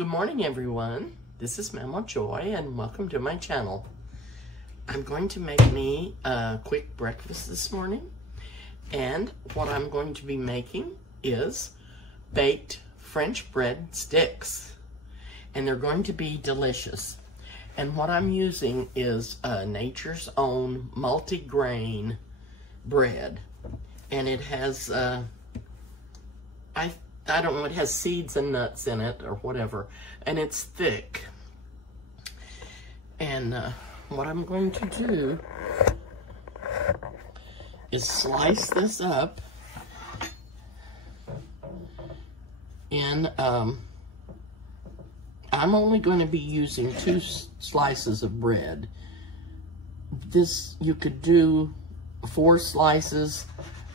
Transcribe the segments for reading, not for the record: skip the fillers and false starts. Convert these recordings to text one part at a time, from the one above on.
Good morning, everyone. This is Mama Joy, and welcome to my channel. I'm going to make me a quick breakfast this morning, and what I'm going to be making is baked French bread sticks, and they're going to be delicious. And what I'm using is Nature's Own multi-grain bread, and it has I don't know, it has seeds and nuts in it or whatever, and it's thick. And what I'm going to do is slice this up in, I'm only going to be using 2 slices of bread. This, you could do 4 slices,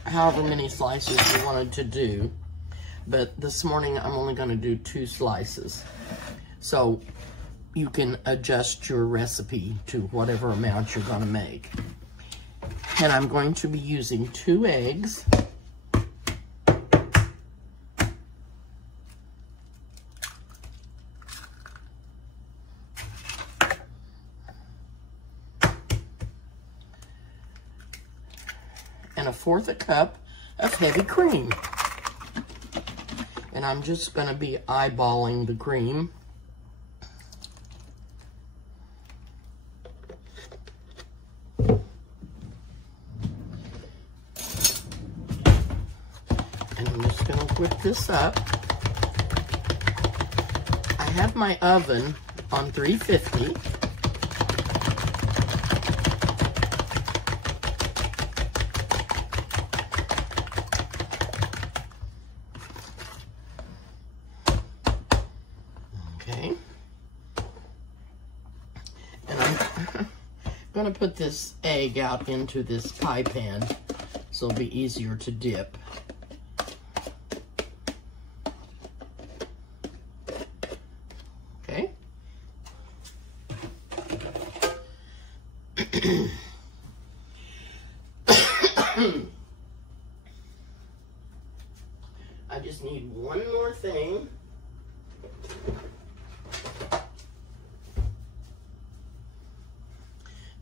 however many slices you wanted to do. But this morning, I'm only going to do 2 slices. So you can adjust your recipe to whatever amount you're going to make. And I'm going to be using 2 eggs. And 1/4 cup of heavy cream. And I'm just going to be eyeballing the cream. And I'm just going to whip this up. I have my oven on 350. I'm going to put this egg out into this pie pan so it'll be easier to dip. Okay. I just need one more thing.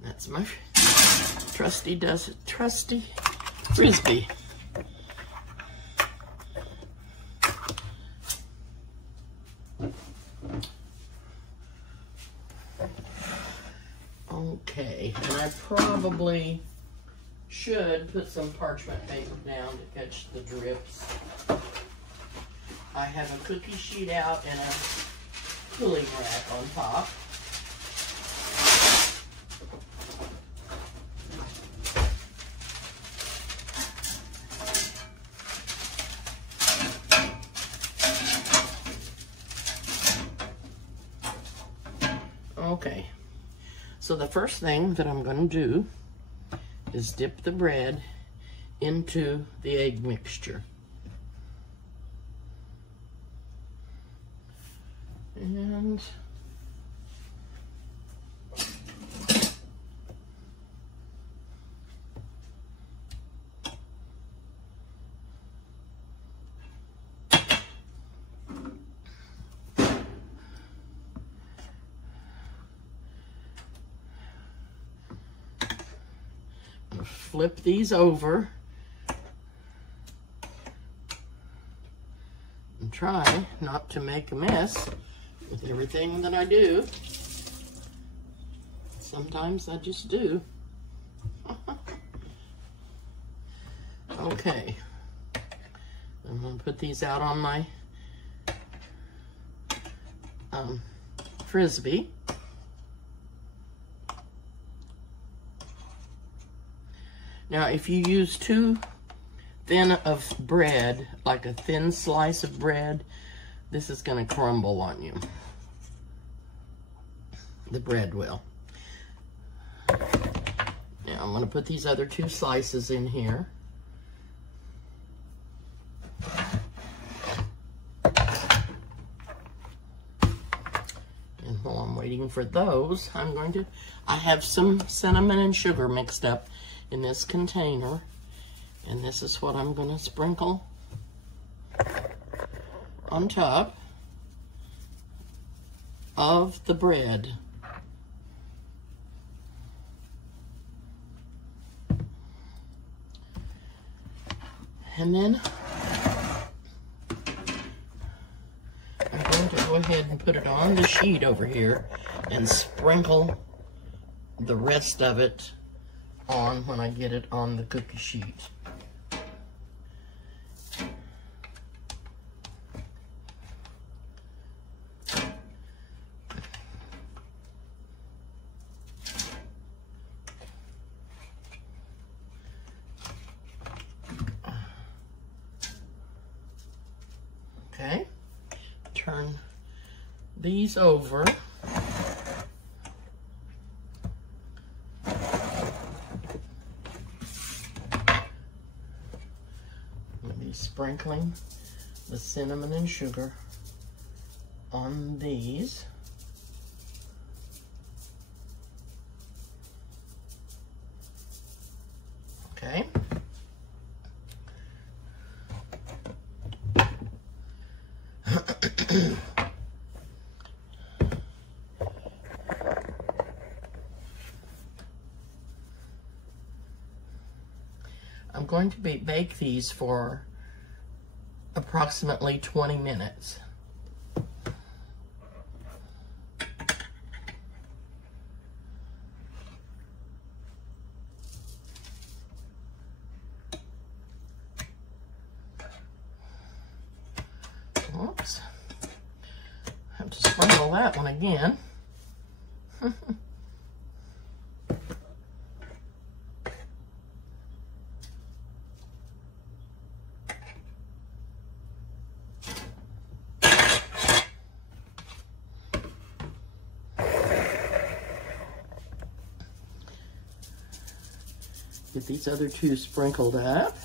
That's my trusty Frisbee. Okay, and I probably should put some parchment paper down to catch the drips. I have a cookie sheet out and a cooling rack on top. Okay, so the first thing that I'm going to do is dip the bread into the egg mixture. And flip these over and try not to make a mess with everything that I do. Sometimes I just do. Okay, I'm going to put these out on my Frisbee. Now, if you use too thin of bread, like a thin slice of bread, this is going to crumble on you. The bread will. Now, I'm going to put these other 2 slices in here. And while I'm waiting for those, I have some cinnamon and sugar mixed up in this container, and this is what I'm going to sprinkle on top. of the bread. And then I'm going to go ahead and put it on the sheet over here and sprinkle the rest of it on when I get it on the cookie sheet. Okay, turn these over. Sprinkling the cinnamon and sugar on these. Okay. I'm going to bake these for approximately 20 minutes. Oops. Have to sprinkle that one again. Get these other two sprinkled up.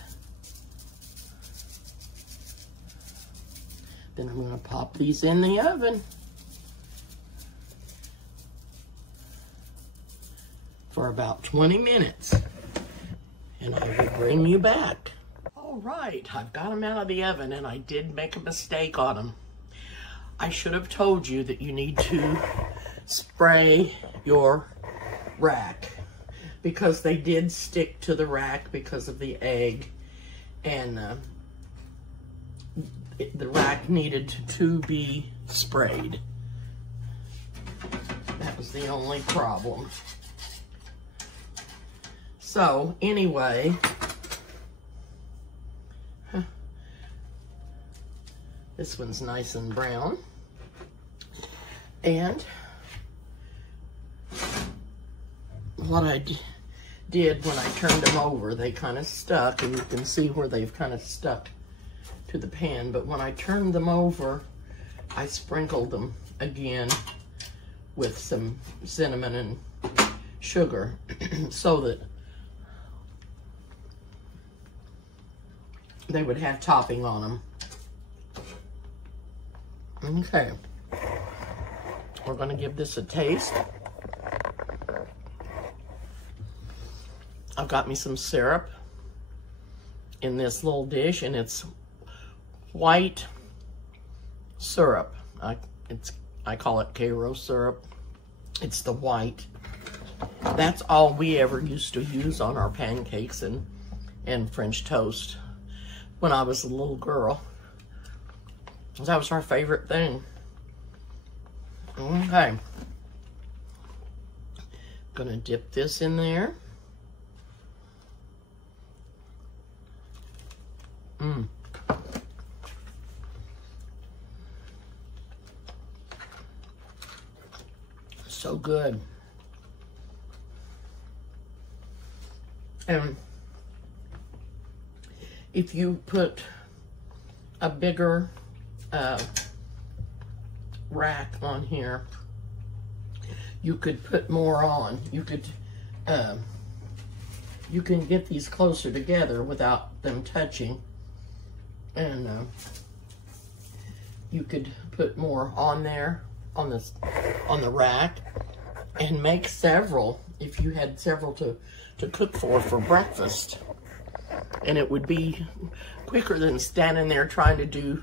Then I'm going to pop these in the oven for about 20 minutes. And I will bring you back. All right, I've got them out of the oven and I did make a mistake on them. I should have told you that you need to spray your rack, because they did stick to the rack because of the egg, and the rack needed to be sprayed. That was the only problem. So anyway, this one's nice and brown, and what I did when I turned them over, they kind of stuck, and you can see where they've kind of stuck to the pan. But when I turned them over, I sprinkled them again with some cinnamon and sugar so that they would have topping on them. Okay, we're going to give this a taste. I've got me some syrup in this little dish, and it's white syrup. I call it Karo syrup. It's the white. That's all we ever used to use on our pancakes and French toast when I was a little girl. That was our favorite thing. Okay. Gonna dip this in there. So good. And if you put a bigger rack on here, you could put more on. You can get these closer together without them touching, and you could put more on there on the rack and make several if you had several to cook for breakfast. And it would be quicker than standing there trying to do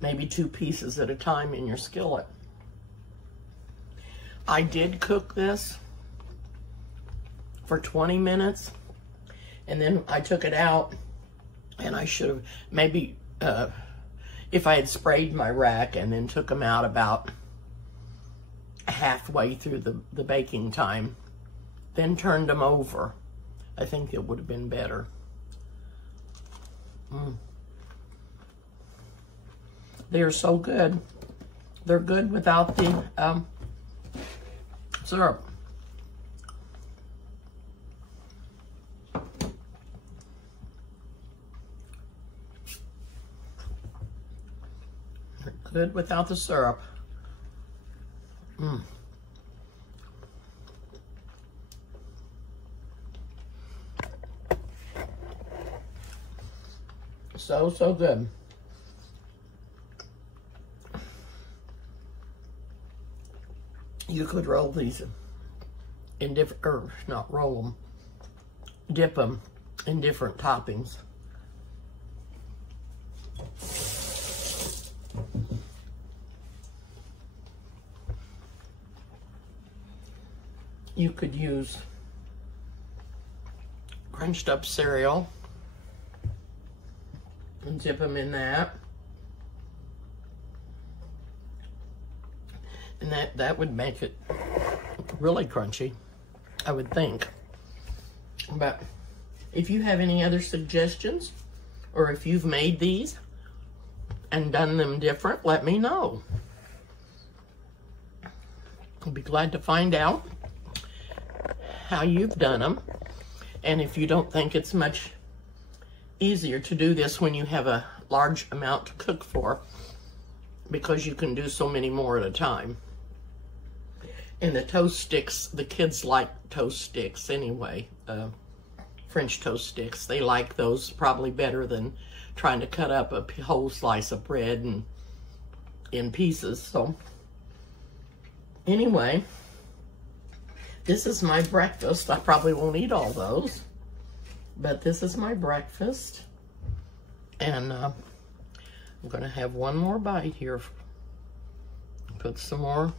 maybe 2 pieces at a time in your skillet. I did cook this for 20 minutes, and then I took it out, and I should have maybe, if I had sprayed my rack and then took them out about halfway through the baking time, then turned them over, I think it would have been better. They're so good. They're good without the syrup. They're good without the syrup. So good. You could roll these in different, or not roll them, dip them in different toppings. You could use crunched up cereal and dip them in that. And that would make it really crunchy, I would think. But if you have any other suggestions, or if you've made these and done them different, let me know. I'll be glad to find out how you've done them. And if you don't think it's much easier to do this when you have a large amount to cook for, because you can do so many more at a time. And the toast sticks, the kids like toast sticks anyway, French toast sticks. They like those probably better than trying to cut up a whole slice of bread and in pieces. So anyway, this is my breakfast. I probably won't eat all those, but this is my breakfast. And I'm gonna have one more bite here. Put some more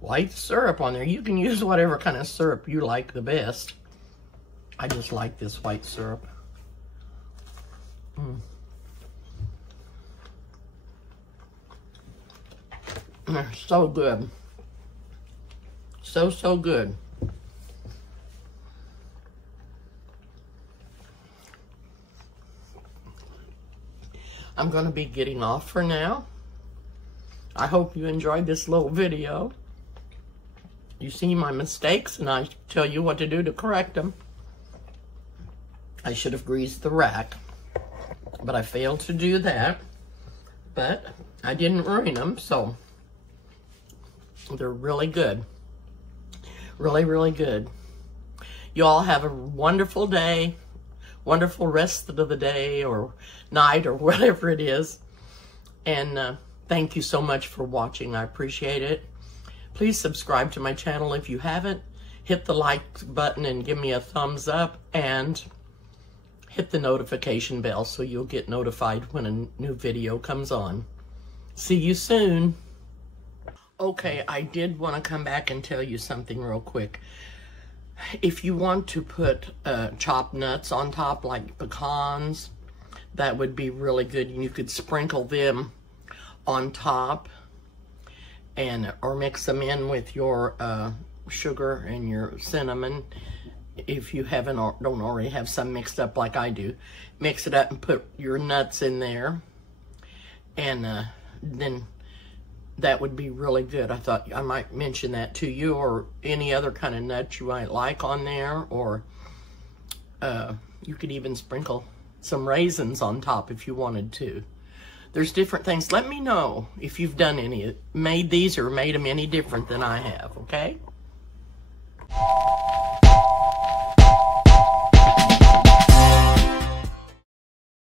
white syrup on there. You can use whatever kind of syrup you like the best. I just like this white syrup. They're so good. So good. I'm going to be getting off for now. I hope you enjoyed this little video. You see my mistakes, and I tell you what to do to correct them. I should have greased the rack, but I failed to do that. But I didn't ruin them, so they're really good. Really good. You all have a wonderful day, wonderful rest of the day or night or whatever it is. And thank you so much for watching. I appreciate it. Please subscribe to my channel if you haven't. Hit the like button and give me a thumbs up, and hit the notification bell so you'll get notified when a new video comes on. See you soon. Okay, I did want to come back and tell you something real quick. If you want to put chopped nuts on top, like pecans, that would be really good. And you could sprinkle them on top, and or mix them in with your sugar and your cinnamon. If you haven't or don't already have some mixed up like I do, mix it up and put your nuts in there, and then that would be really good. I thought I might mention that to you, or any other kind of nuts you might like on there, or you could even sprinkle some raisins on top if you wanted to. There's different things. Let me know if you've done any, made these or made them any different than I have, okay?